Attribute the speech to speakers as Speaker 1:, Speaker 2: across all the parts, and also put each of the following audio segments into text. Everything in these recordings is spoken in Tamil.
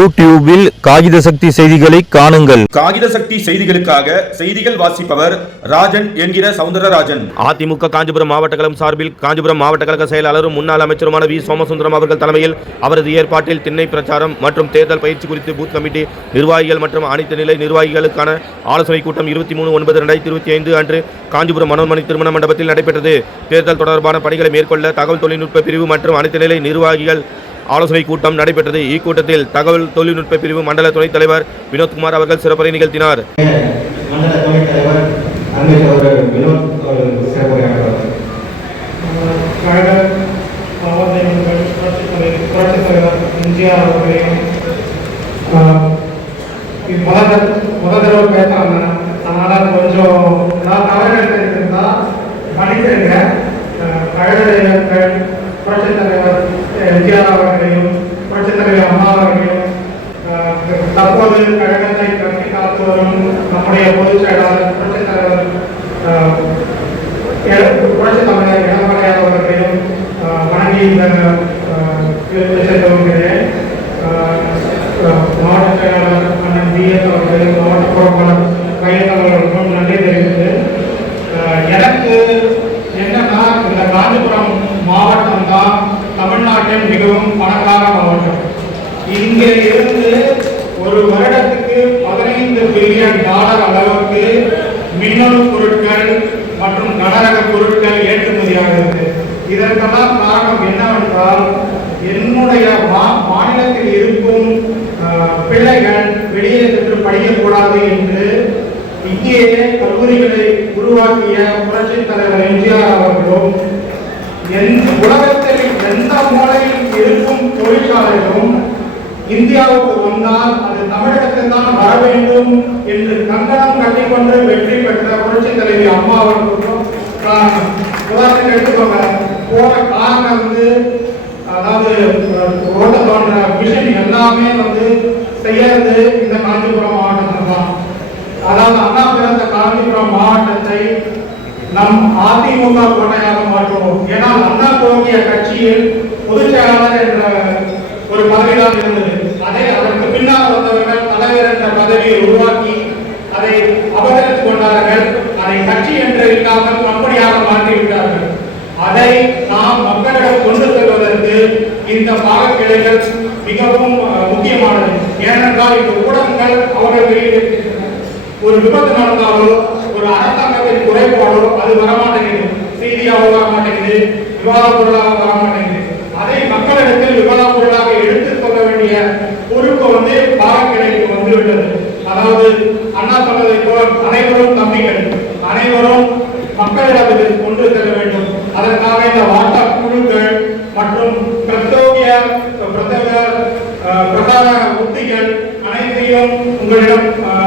Speaker 1: யூடியூபில் காகித சக்தி செய்திகளை காணுங்கள்.
Speaker 2: காகித சக்தி செய்திகளுக்காக செய்திகள் வாசிப்பவர் ராஜன் என்கிற சவுந்தரராஜன்.
Speaker 3: அதிமுக காஞ்சிபுரம் மாவட்ட கழகம் சார்பில் காஞ்சிபுரம் மாவட்ட கழக செயலாளரும் முன்னாள் அமைச்சருமான வி. சோமசுந்தரம் அவர்கள் தலைமையில் அவரது ஏற்பாட்டில் திண்ணை பிரச்சாரம் மற்றும் தேர்தல் பயிற்சி குறித்து பூத் கமிட்டி நிர்வாகிகள் மற்றும் அனைத்து நிலை நிர்வாகிகளுக்கான ஆலோசனைக் கூட்டம் இருபத்தி மூணு ஒன்பது ரெண்டாயிரத்தி இருபத்தி ஐந்து அன்று காஞ்சிபுரம் மனோன்மணி திருமண மண்டபத்தில் நடைபெற்றது. தேர்தல் தொடர்பான பணிகளை மேற்கொள்ள தகவல் தொழில்நுட்ப பிரிவு மற்றும் அனைத்து நிலை நிர்வாகிகள் ஆலோசனை கூட்டம் நடைபெற்றது. இக்கூட்டத்தில் தகவல் தொழில்நுட்ப பிரிவு மண்டல துணைத் தலைவர் வினோத்குமார் அவர்கள் சிறப்புரை நிகழ்த்தினார்.
Speaker 4: தடவை பேசுறாங்க அதனால கொஞ்சம் நான் எடுத்திருந்தா கழக புரட்சித் தலைவர் எம்ஜிஆர் அவர்களையும் இதற்கெல்லாம் காரணம் என்னவென்றால் என்னுடைய மா- மாநிலத்தில் இருக்கும் ஆஹ், பிள்ளைகள் வெளியே சென்று படிக்கக்கூடாது என்று இங்கே கல்லூரிகளை உருவாக்கிய புரட்சி தலைவர் எம்ஜிஆர் அவர்களும் எந்த உலகத்தில் எந்த மூலையில் இருக்கும் தொழிற்சாலைகளும் இந்தியாவுக்கு வந்தால் அது தமிழகத்தில் தான் வர வேண்டும் என்று உதாரணத்துக்கு எடுத்துக்கோங்க. போற காரணம் வந்து அதாவது ரோட்டை தோன்ற மிஷின் எல்லாமே வந்து செய்யறது இந்த காஞ்சிபுரம் மாவட்டத்தில் தான். அதாவது அண்ணா பிறந்த காஞ்சிபுரம் மாவட்டத்தை நம் அதிமுக கோட்டையாக மாற்றுவோம். ஏன்னா அண்ணா துவங்கிய கட்சியில் பொதுச் செயலாளர் என்ற ஒரு பதவிதான் இருந்தது. அதை அதற்கு பின்னால் வந்தவர்கள் தலைவர் என்ற பதவியை உருவாக்கி அதை அபகரித்துக் கொண்டார்கள். அதை கட்சி என்று இல்லாமல் கம்பெனியாக மாற்றிவிட்டார்கள் அதை நாம் மக்களிடம் கொண்டு செல்வதற்கு இந்த பாகக்கிளைகள் மிகவும் முக்கியமானது. ஏனென்றால் இந்த ஊடகங்கள் அவர்கள் வெளியிட்டிருக்கின்றன ஒரு விபத்து நடந்தாலோ ஒரு அரசாங்கத்தின் குறைபாடோ அது வரமாட்டேங்குது. செய்தியாக வர மாட்டேங்குது விவாத பொருளாக வர மாட்டேங்குது அதை மக்களிடத்தில் விவாத பொருளாக எடுத்து சொல்ல வேண்டிய பொறுப்பு வந்து பாகக்கிளைக்கு வந்து விட்டது அதாவது அண்ணா சொன்னதை போல் அனைவரும் தம்பிகள் அனைவரும் மக்களிடம் இதை கொண்டு செல்ல வேண்டும் அதற்காக இந்த வாட்ஸ்அப் குழுக்கள் மற்றும் பிரத்தோகிய பிரதம பிரதான உத்திகள் அனைத்தையும் உங்களிடம்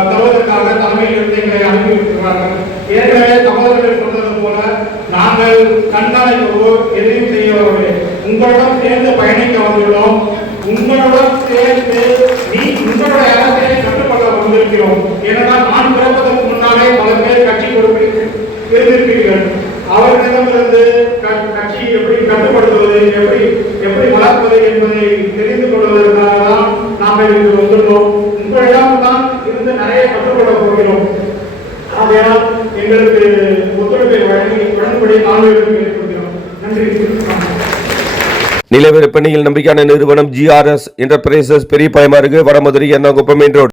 Speaker 4: தருவதற்காக தலைமையில் இருந்து எங்களை அனுப்பி வைத்திருக்கிறார்கள் ஏற்கனவே சகோதரர்கள் சொன்னது போல நாங்கள் கண்காணிக்கவோ எதையும் செய்யவில்லை உங்களிடம் சேர்ந்து பயணிக்க வந்துள்ளோம். உங்களுடன் சேர்ந்து நீ உங்களோட அரசியலை கட்டுப்பட வந்திருக்கிறோம். ஏனென்றால் நான் பிறப்பதற்கு முன்னாலே பல பேர் கட்சி பொறுப்பில் இருந்திருப்பீர்கள். அவர்களிடமிருந்து எப்படி என்பதை தெரிந்து கொள்வதற்காக தான் நாம் இங்கு வந்துள்ளோம். உங்களிடம் தான் இருந்து நிறைய கற்றுக்கொள்ள போகிறோம். ஆகையால் எங்களுக்கு ஒத்துழைப்பை வழங்கி உடன்படி நாள்களுக்கு கேட்டுக்கொள்கிறோம். நன்றி. வணக்கம்.
Speaker 3: நிலவிற்பனையில் நம்பிக்கையான நிறுவனம் ஜிஆர்எஸ் என்டர்பிரைசஸ் பெரிய பயமாறுகு வடமதுரை எர்ணாகுப்பம் மெயின் ரோடு.